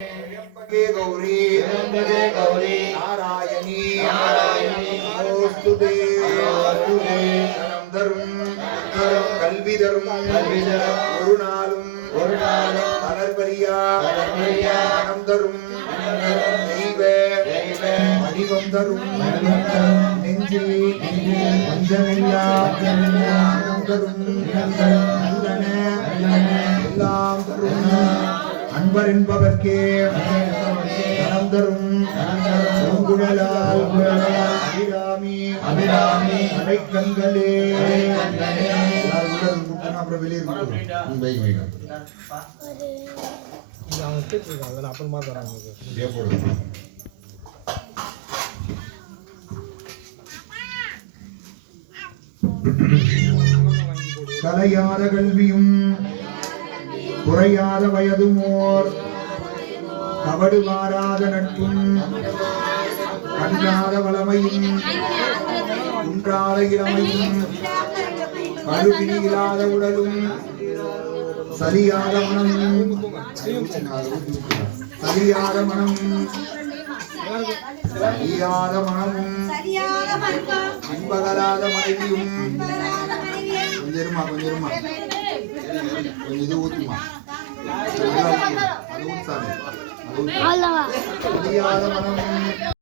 गौरी नारायणी नमोस्तुते कल्विधरुं गुरुनालुं तलर्परिया नमदरुं दैव मणिवं दरुं नेंजिल वंजमिल्ला नमदरुं நல்லன எல்லாம் தரும் அன்பர் என்பவர்க்கே மனம் தரும் பூங்குழலால் அபிராமி அடைக்கண்களே அப்புறம் வெளியே அப்புறமா தராங்க கலையாத கல்வியும் குறையாத வயதுமோர் கவடு மாறாத நட்பும் கன்றாத வளமையும் குன்றாத இளமையும் கழுவினி இல்லாத உடலும் சரியாத மனமும் அன்பகலாத மனைவியும் கொஞ்சமா இது ஊத்துமா அது ஊத்தாது மனம்